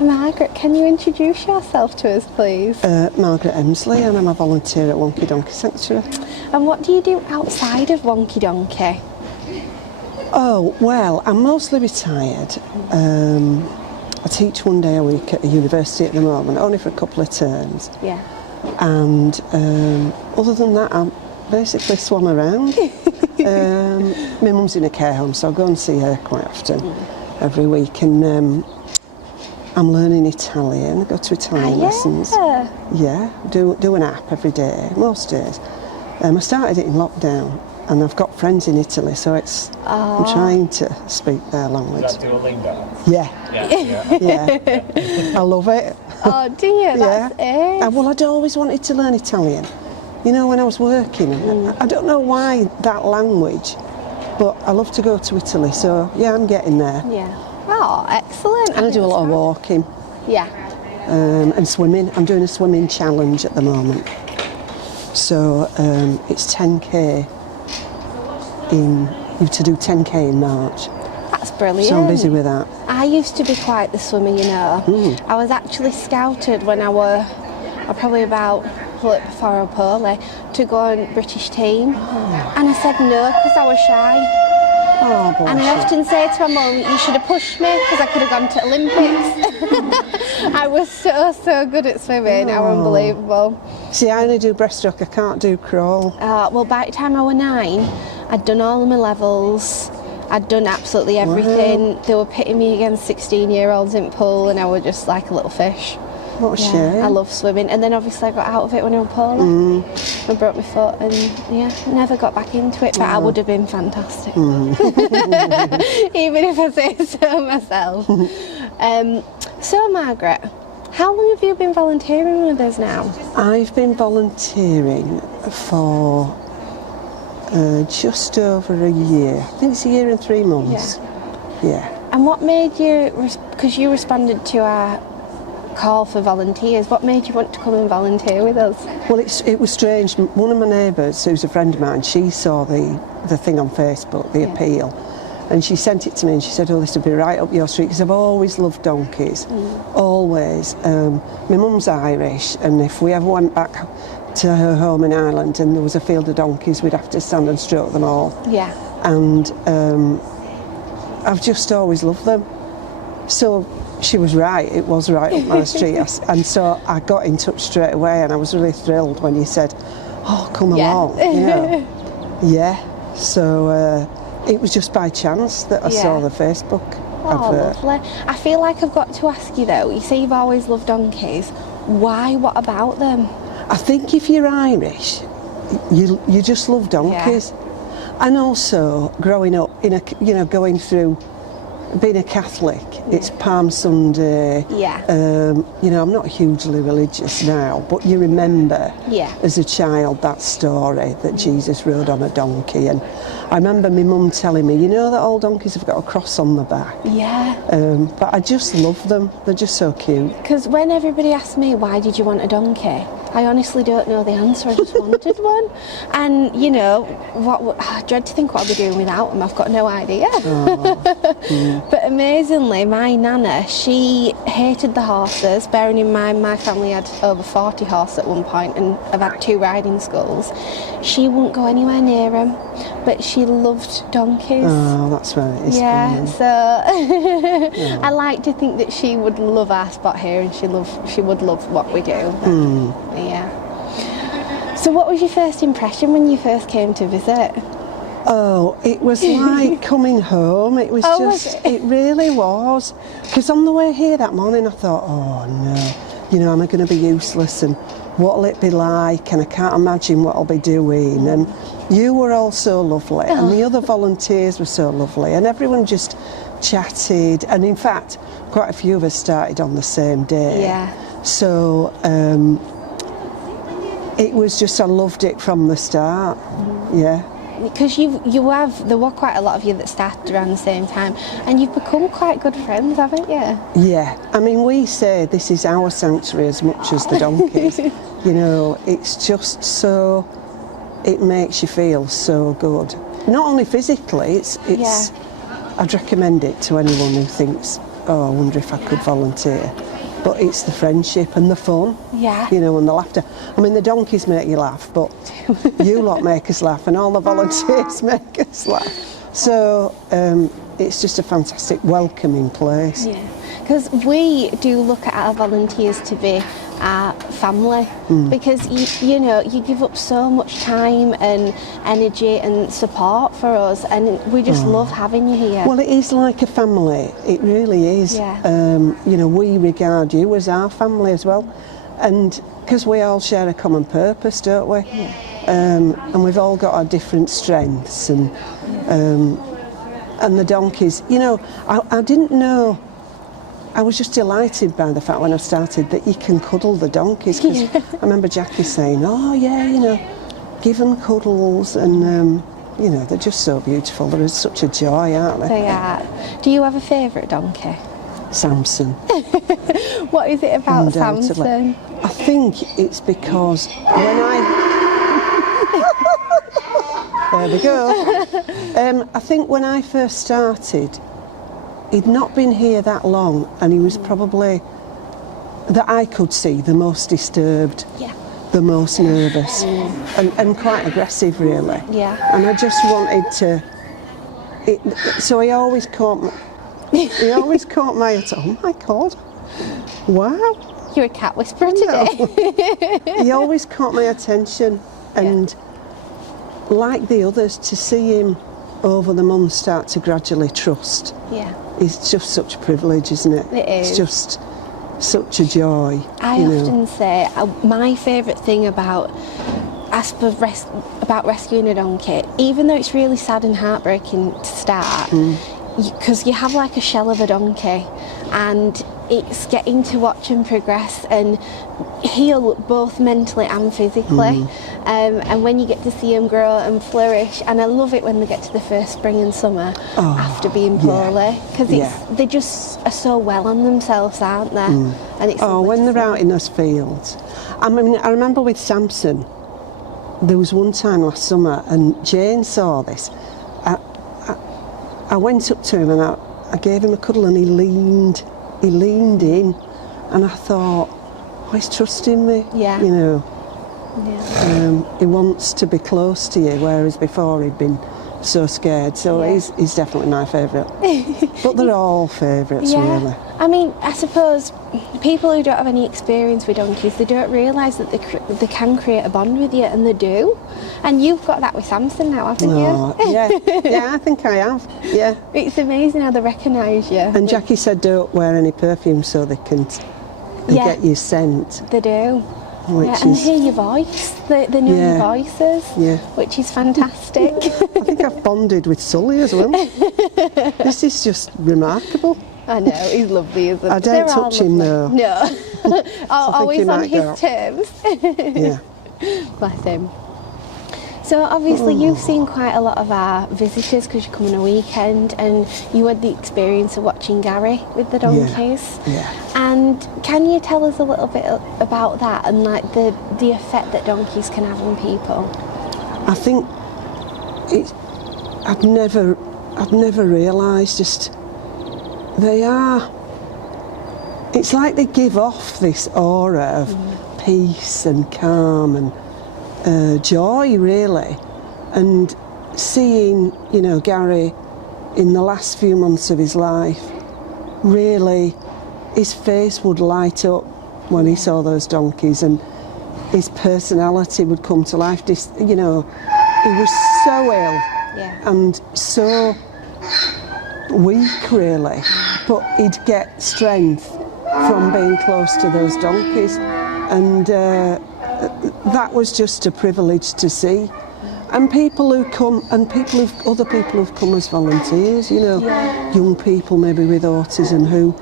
Margaret, can you introduce yourself to us, please? Margaret Emsley, and I'm a volunteer at Wonky Donkey Sanctuary. And what do you do outside of Wonky Donkey? Oh, well, I'm mostly retired. I teach one day a week at a university at the moment, only for a couple of terms. Yeah. And other than that, I basically swan around. My mum's in a care home, so I go and see her quite often every week. And I'm learning Italian. I go to Italian lessons. Yeah, do an app every day, most days. I started it in lockdown, and I've got friends in Italy, so I'm trying to speak their language. Is that Duolingo? Yeah. I love it. Oh dear, that's it. Well, I'd always wanted to learn Italian. You know, when I was working, I don't know why that language, but I love to go to Italy, so yeah, I'm getting there. Yeah. Oh, excellent. And I do a lot of walking. Yeah. And swimming. I'm doing a swimming challenge at the moment. So it's 10k you have to do 10k in March. That's brilliant. So I'm busy with that. I used to be quite the swimmer, you know. I was actually scouted when I were probably about before Pole to go on British team, and I said no because I was shy. Oh, bless and I often say to my mum, you should have pushed me because I could have gone to Olympics. I was so good at swimming. How unbelievable. See, I only do breaststroke, I can't do crawl. Well, by the time I was 9, I'd done all of my levels. I'd done absolutely everything. They were pitting me against 16-year-olds in pool, and I was just like a little fish. What a shame. I love swimming, and then obviously I got out of it when I was poorly. I broke my foot, and never got back into it, but I would have been fantastic. Even if I say so myself. So Margaret, how long have you been volunteering with us now? I've been volunteering for just over a year. I think it's a year and 3 months. Yeah. And what made you, because you responded to our call for volunteers, what made you want to come and volunteer with us? Well, it was strange. One of my neighbours, who's a friend of mine, she saw the thing on Facebook, the appeal, and she sent it to me and she said, oh, this would be right up your street, because I've always loved donkeys, always. My mum's Irish, and if we ever went back to her home in Ireland and there was a field of donkeys, we'd have to stand and stroke them all. Yeah. And I've just always loved them. So she was right, it was right up my street. And so I got in touch straight away, and I was really thrilled when you said, oh, come along, you know. Yeah, so it was just by chance that I saw the Facebook advert. Lovely. I feel like I've got to ask you though, you say you've always loved donkeys, why, what about them? I think if you're Irish, you just love donkeys. And also growing up going through being a Catholic, it's Palm Sunday. I'm not hugely religious now, but you remember as a child that story that Jesus rode on a donkey. And I remember my mum telling me, you know that all donkeys have got a cross on the back. But I just love them. They're just so cute. Because when everybody asks me, why did you want a donkey? I honestly don't know the answer. I just wanted one. And, you know, I dread to think what I'll be doing without them. I've got no idea. But amazingly, my nana, she hated the horses. Bearing in mind, my family had over 40 horses at one point, and I've had 2 riding schools. She wouldn't go anywhere near them, but she loved donkeys. Oh, that's right. It's brilliant. So I like to think that she would love our spot here, and she would love what we do. So what was your first impression when you first came to visit? Oh, it was like coming home. It was it really was. Because on the way here that morning I thought, oh no, am I going to be useless, and what'll it be like, and I can't imagine what I'll be doing. And you were all so lovely, and the other volunteers were so lovely, and everyone just chatted, and in fact quite a few of us started on the same day. So it was just, I loved it from the start. Because there were quite a lot of you that started around the same time, and you've become quite good friends, haven't you? Yeah, I mean, we say this is our sanctuary as much as the donkeys. It's just so, it makes you feel so good. Not only physically, it's I'd recommend it to anyone who thinks, oh, I wonder if I could volunteer. but it's the friendship and the fun, Yeah. you know, and the laughter. I mean, the donkeys make you laugh, but you lot make us laugh, and all the volunteers make us laugh. So it's just a fantastic, welcoming place. Yeah, because we do look at our volunteers to be our family, because you know, you give up so much time and energy and support for us, and we just love having you here. Well, it is like a family. It really is. Yeah. You know, we regard you as our family as well, and because we all share a common purpose, don't we? Yeah. And we've all got our different strengths, and the donkeys. You know, I didn't know. I was just delighted by the fact when I started that you can cuddle the donkeys, because I remember Jackie saying, "Oh yeah, you know, give them cuddles," and you know, they're just so beautiful. They're such a joy, aren't they? They are. Do you have a favourite donkey? Samson. What is it about Undoubtedly. Samson? I think it's because when there we go. I think when I first started, he'd not been here that long, and he was probably, that I could see, the most disturbed, Yeah. the most nervous, and quite aggressive, really. Yeah. And I just wanted to. So he always caught my. He always caught my attention. Oh my God! Wow! You're a cat whisperer today. He always caught my attention, and like the others, to see him over the months start to gradually trust. Yeah. It's just such a privilege, isn't it? It is. It's just such a joy. I you know. often say my favourite thing about about rescuing a donkey, even though it's really sad and heartbreaking to start, because you have like a shell of a donkey, and it's getting to watch him progress and heal both mentally and physically, and when you get to see him grow and flourish. And I love it when they get to the first spring and summer after being poorly, because they just are so well on themselves, aren't they? And it's when they're see. out in those fields. I mean, I remember with Samson, there was one time last summer, and Jane saw this. I went up to him and I gave him a cuddle, and he leaned in, and I thought, oh, he's trusting me. Yeah. You know. Yeah. He wants to be close to you, whereas before he'd been so scared. So he's definitely my favourite. But they're all favourites, really. I mean, I suppose people who don't have any experience with donkeys, they don't realise that they can create a bond with you, and they do. And you've got that with Samson now, haven't you? Yeah, I think I have. Yeah. It's amazing how they recognise you. And Jackie said don't wear any perfume so they get your scent. They do. And hear your voice. They know your voices, which is fantastic. I think I've bonded with Sully as well. This is just remarkable. I know, he's lovely, isn't he? I don't touch him though. No. Always on his terms. Yeah. Bless him. So obviously you've seen quite a lot of our visitors, because you come on a weekend, and you had the experience of watching Gary with the donkeys. Yeah. And can you tell us a little bit about that, and like the effect that donkeys can have on people? I think I'd never realised just they are. It's like they give off this aura of peace and calm and joy, really. And seeing, you know, Gary in the last few months of his life, really, his face would light up when he saw those donkeys, and his personality would come to life. You know, he was so ill and so weak, really, but he'd get strength from being close to those donkeys, and that was just a privilege to see. And people who come, and other people who've come as volunteers, you know, young people maybe with autism who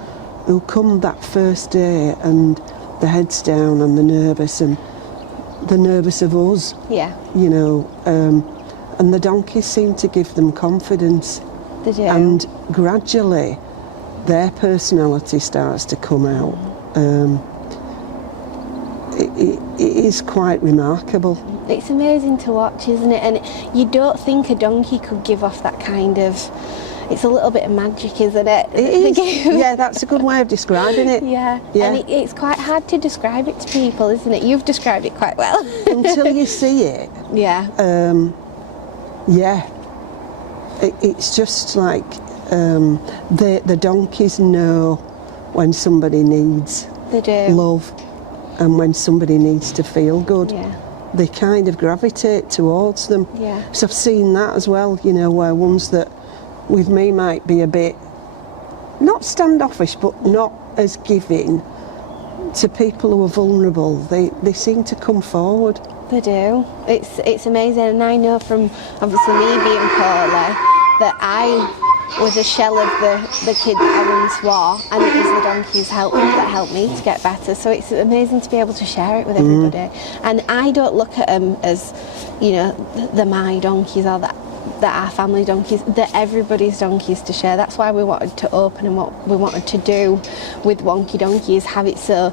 come that first day, and the heads down and the nervous of us. Yeah. You know, and the donkeys seem to give them confidence. They do. And gradually, their personality starts to come out. It is quite remarkable. It's amazing to watch, isn't it? And you don't think a donkey could give off that kind of, it's a little bit of magic, isn't it? It is. Yeah, that's a good way of describing it. Yeah. Yeah. And it's quite hard to describe it to people, isn't it? You've described it quite well. Until you see it. Yeah. Yeah. It's just like the donkeys know when somebody needs They do. love and when somebody needs to feel good. Yeah. They kind of gravitate towards them. Yeah. So I've seen that as well, you know, where ones that with me might be a bit, not standoffish, but not as giving to people who are vulnerable. They seem to come forward. They do. It's amazing, and I know from obviously me being poorly that I was a shell of the kid that I once was, and it was the donkeys that helped me to get better. So it's amazing to be able to share it with everybody. And I don't look at them as, you know, the my donkeys or that our family donkeys. They're everybody's donkeys to share. That's why we wanted to open, and what we wanted to do with Wonky Donkey is have it so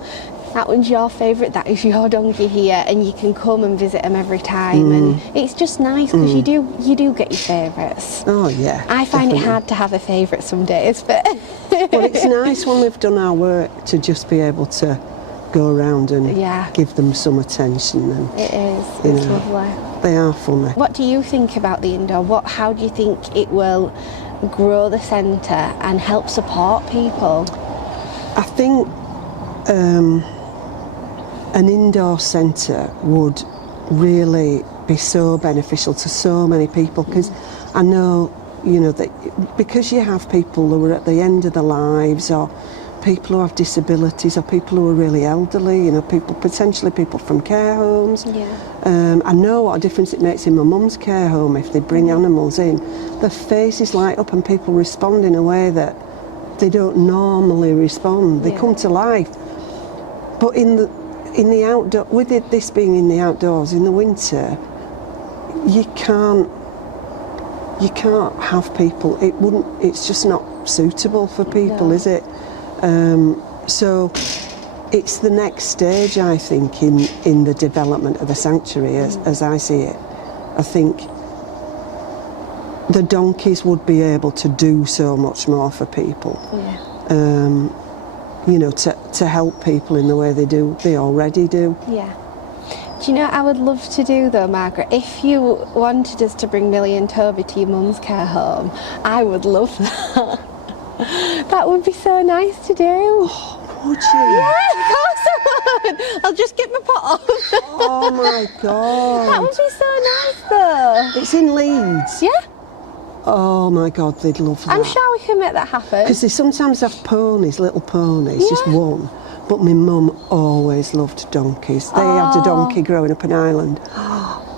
that one's your favourite, that is your donkey here, and you can come and visit them every time. And it's just nice because you do get your favourites. Oh yeah. I find definitely. it hard to have a favourite some days, but Well, it's nice when we've done our work to just be able to go around and Yeah. give them some attention. And it is. You It's know. lovely. they are funny. What do you think about the indoor? How do you think it will grow the centre and help support people? I think an indoor centre would really be so beneficial to so many people, because I know, you know, that because you have people who are at the end of their lives, or people who have disabilities, or people who are really elderly, you know, potentially people from care homes. Yeah. I know what a difference it makes in my mum's care home if they bring animals in. Their faces light up and people respond in a way that they don't normally respond. They Yeah. come to life. But in the outdoor, with this being in the outdoors, in the winter, you can't have people. It's just not suitable for people, No. is it? So it's the next stage, I think, in the development of the sanctuary, as I see it. I think the donkeys would be able to do so much more for people. Yeah. You know, to help people in the way they already do. Yeah. Do you know what I would love to do though, Margaret? If you wanted us to bring Millie and Toby to your mum's care home, I would love that. That would be so nice to do. Would you? Yeah, of course I would. I'll just get my pot off. Oh my That God. would be so nice though. It's in Leeds. Yeah, Oh my God, they'd love that. I'm sure we can make that happen. Because they sometimes have ponies, little ponies, just Yeah. one. But my mum always loved donkeys. They had a donkey growing up in Ireland.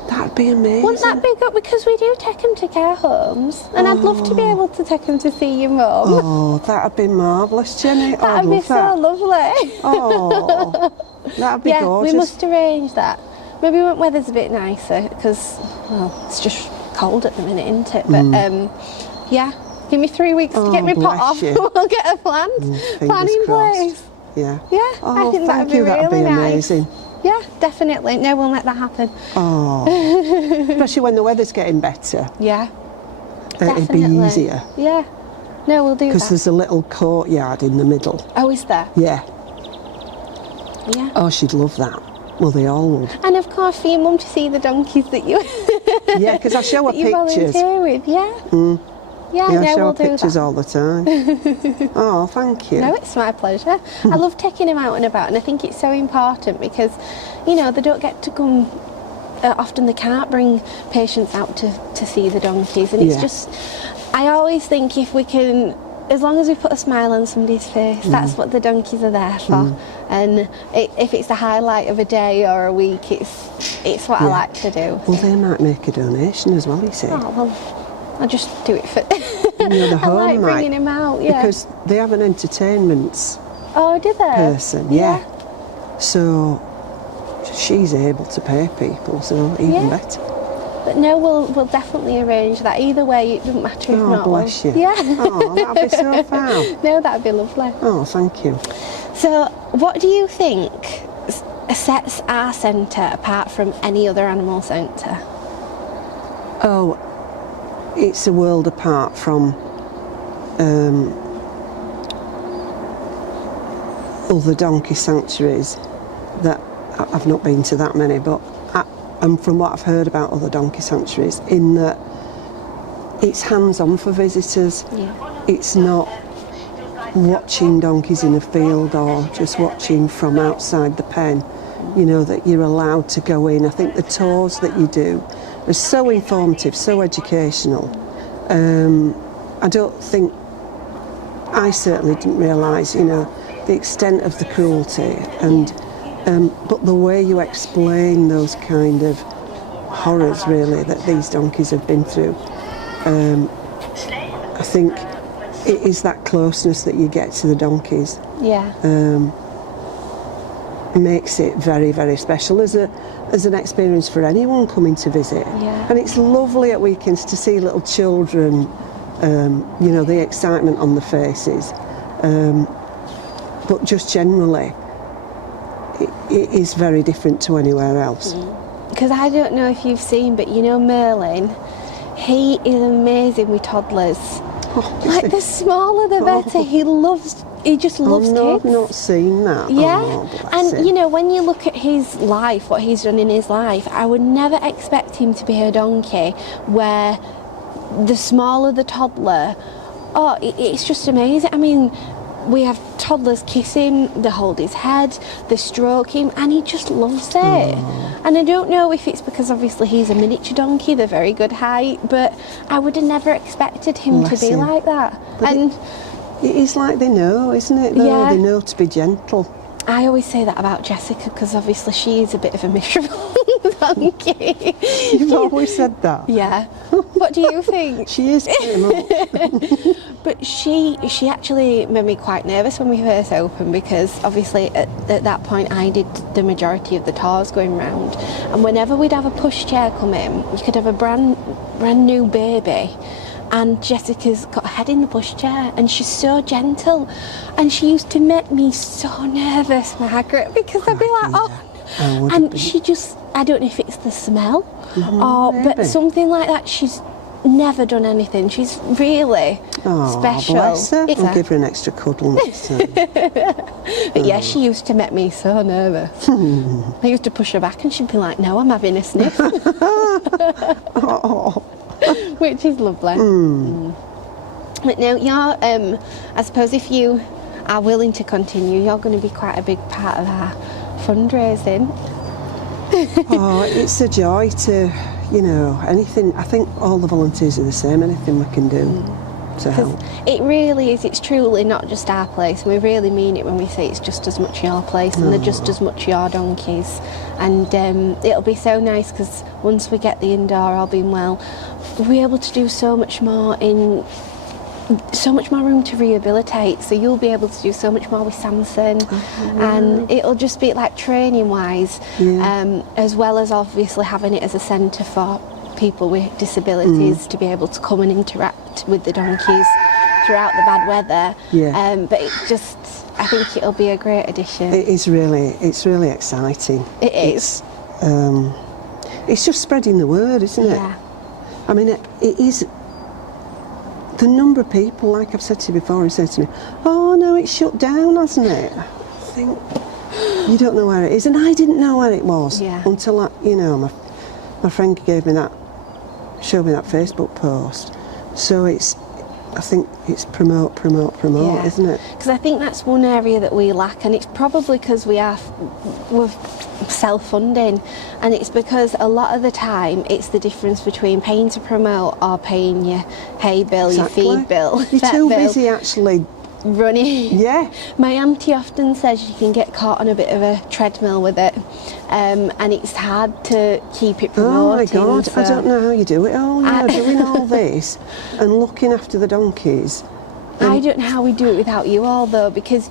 That'd be amazing. Wouldn't that be good? Because we do take them to care homes, and I'd love to be able to take them to see your mum. Oh, that'd be marvellous, Jenny. Oh, I'd That'd be love so that. lovely. Oh, that'd be Yeah, gorgeous. we must arrange that. Maybe when weather's a bit nicer, because, well, it's just cold at the minute, isn't it? But, yeah, give me 3 weeks to get me pot bless off. you. We'll get a plan Fingers in crossed. place. Yeah. Yeah, Oh, I think thank that'd be you. That'd really be nice. amazing. Yeah, definitely. No, we'll make that happen. Oh, especially when the weather's getting better. Yeah, It'd be definitely. easier. Yeah. No, we'll do Because that. there's a little courtyard in the middle. Oh, is there? Yeah. Yeah. Oh, she'd love that. Well, they all would. And of course, for your mum to see the donkeys that you Yeah, because I show her that you pictures. volunteer with. Yeah. Yeah, Yeah, I no, show we'll her do pictures that. all the time. Oh, thank you. No, it's my pleasure. I love taking them out and about, and I think it's so important because, you know, they don't get to come. Often they can't bring patients out to see the donkeys, and it's Yeah. just. I always think if we can, as long as we put a smile on somebody's face, that's what the donkeys are there for. And if it's the highlight of a day or a week, it's what I like to do. Well, they might make a donation as well, you see. Oh well, I'll just do it for. You know, the I home like might, bringing him out. Yeah. because they have an entertainment Oh, did they? person, yeah. So she's able to pay people, so even Yeah. better. But no, we'll definitely arrange that. Either way, it doesn't matter if Oh, not. bless you. Yeah. Oh, that'd be so fab. No, that'd be lovely. Oh, thank you. So, what do you think sets our centre apart from any other animal centre? Oh, it's a world apart from other donkey sanctuaries that I've not been to that many, but and from what I've heard about other donkey sanctuaries, in that it's hands-on for visitors. Yeah. It's not watching donkeys in a field or just watching from outside the pen. You know, that you're allowed to go in. I think the tours that you do are so informative, so educational. I don't think, I certainly didn't realise, you know, the extent of the cruelty, and but the way you explain those kind of horrors, really, that these donkeys have been through, I think it is that closeness that you get to the donkeys. Yeah. Makes it very, very special as an experience for anyone coming to visit. Yeah. And it's lovely at weekends to see little children, you know, the excitement on the faces. But just generally, it is very different to anywhere else. Because I don't know if you've seen, but you know Merlin, he is amazing with toddlers. Oh, Like, the smaller the better. He just loves no, kids. I've not seen that. Yeah, Oh, bless him. and you know, when you look at his life, what he's done in his life, I would never expect him to be a donkey where the smaller the toddler, it's just amazing. I mean, we have toddlers kiss him, they hold his head, they stroke him, and he just loves it. And I don't know if it's because obviously he's a miniature donkey, they're very good height, but I would have never expected him Bless to be him. like that. But and it is like they know, isn't it? Though? Yeah. They know to be gentle. I always say that about Jessica because obviously she is a bit of a miserable donkey. You've always said that. Yeah. What do you think? She is pretty much. But she actually made me quite nervous when we first opened, because obviously at that point I did the majority of the tours going round, and whenever we'd have a pushchair come in, you could have a brand new baby, and Jessica's got her head in the pushchair and she's so gentle, and she used to make me so nervous, Margaret, because I'd be like, oh, and she just, I don't know if it's the smell but something like that. She's never done anything. She's really special. Bless her. I'll give her an extra cuddle next time. But yeah, she used to make me so nervous. I used to push her back and she'd be like, no, I'm having a sniff. Which is lovely. But now you're, I suppose if you are willing to continue, you're going to be quite a big part of our fundraising. It's a joy to, you know, anything. I think all the volunteers are the same. Anything we can do to help. It really is. It's truly not just our place. We really mean it when we say it's just as much your place, and they're just as much your donkeys. And it'll be so nice because once we get the indoor all being well, we'll be able to do so much more room to rehabilitate, so you'll be able to do so much more with Samson, and it'll just be like training wise, as well as obviously having it as a centre for people with disabilities to be able to come and interact with the donkeys throughout the bad weather. But it just, I think it'll be a great addition. It's really exciting. It is. It's just spreading the word, isn't it? Yeah. I mean, it is. The number of people, like I've said to you before, who say to me, oh no, it's shut down, hasn't it? I think, you don't know where it is. And I didn't know where it was until, my friend showed me that Facebook post. So I think it's promote, isn't it? Because I think that's one area that we lack, and it's probably because we're self-funding, and it's because a lot of the time it's the difference between paying to promote or paying your hay bill, your feed bill. You're too busy actually running. Yeah. My auntie often says you can get caught on a bit of a treadmill with it, and it's hard to keep it promoting. Oh my God, so. I don't know how you do it all, doing all this and looking after the donkeys. I don't know how we do it without you all though, because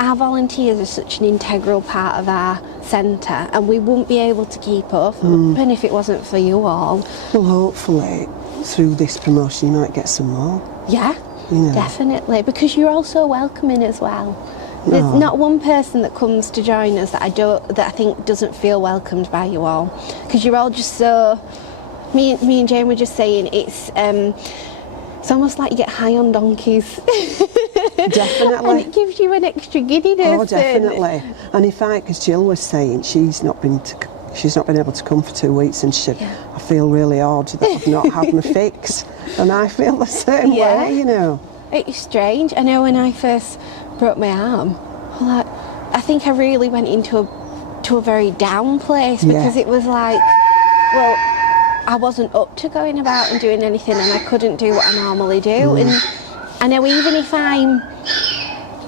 our volunteers are such an integral part of our centre, and we wouldn't be able to keep up even if it wasn't for you all. Well, hopefully through this promotion you might get some more. Yeah, definitely, because you're also welcoming as well. There's not one person that comes to join us that I think doesn't feel welcomed by you all, because you're all just so. Me and Jane were just saying it's It's almost like you get high on donkeys. Definitely. And it gives you an extra giddiness. Oh, definitely. And in fact, because Jill was saying she's not been able to come for 2 weeks, and I feel really odd that I've not had my fix, and I feel the same way, you know. It's strange. I know when I first broke my arm, I think I really went into a very down place, because it was like, well, I wasn't up to going about and doing anything, and I couldn't do what I normally do. And I know even if I'm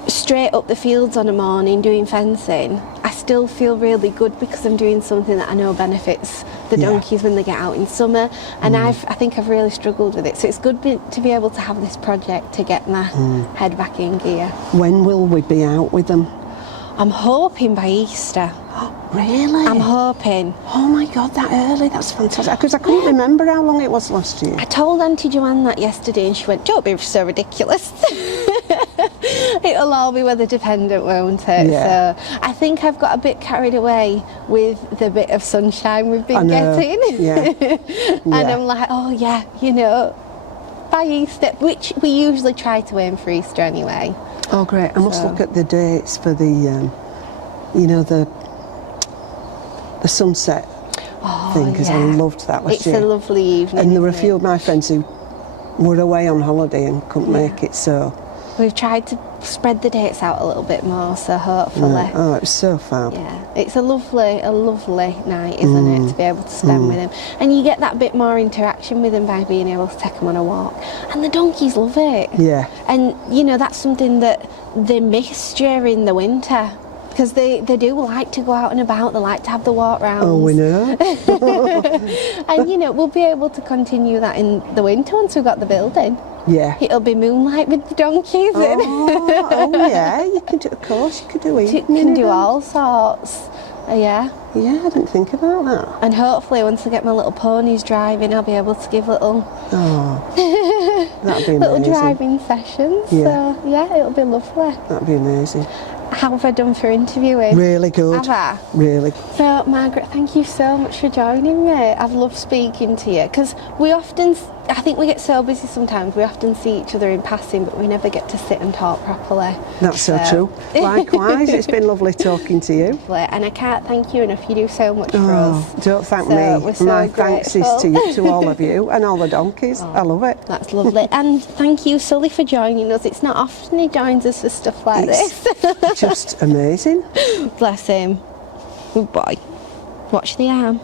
straight up the fields on a morning doing fencing, I still feel really good because I'm doing something that I know benefits the donkeys when they get out in summer. And I think I've really struggled with it. So it's good to be able to have this project to get my head back in gear. When will we be out with them? I'm hoping by Easter. Really? I'm hoping. Oh my God, that early? That's fantastic. Because I couldn't remember how long it was last year. I told Auntie Joanne that yesterday, and she went, "Don't be so ridiculous." It'll all be weather dependent, won't it? Yeah. So I think I've got a bit carried away with the bit of sunshine we've been getting. And I'm like, oh yeah, you know, by Easter, which we usually try to aim for Easter anyway. Oh great, I must look at the dates for the, you know, the sunset thing, because I loved that last year. It's a lovely evening. And there were a few of my friends who were away on holiday and couldn't make it, so. We've tried to spread the dates out a little bit more, so hopefully. Oh, it was so fab. Yeah, it's a lovely night, isn't it, to be able to spend with them. And you get that bit more interaction with them by being able to take them on a walk. And the donkeys love it. Yeah. And, you know, that's something that they miss during the winter. Because they do like to go out and about, they like to have the walk rounds. Oh, we know. And, you know, we'll be able to continue that in the winter once we've got the building. Yeah. It'll be moonlight with the donkeys. Oh yeah, you can do, of course, you could do evening. You can do all sorts. Yeah, I didn't think about that. and hopefully once I get my little ponies driving, I'll be able to give little That'd be amazing. little driving sessions. Yeah. So yeah, it'll be lovely. That'd be amazing. How have I done for interviewing? Really good. Have I? Really. So Margaret, thank you so much for joining me. I've loved speaking to you, because we often, I think we get so busy sometimes, we often see each other in passing, but we never get to sit and talk properly. That's so true. Likewise, it's been lovely talking to you. And I can't thank you enough. You do so much for us. Don't thank So me. we're so My thanks is to you, to all of you and all the donkeys. I love it. That's lovely. And thank you, Sully, for joining us. It's not often he joins us for stuff like this. Just amazing. Bless him. Good boy. Watch the arm.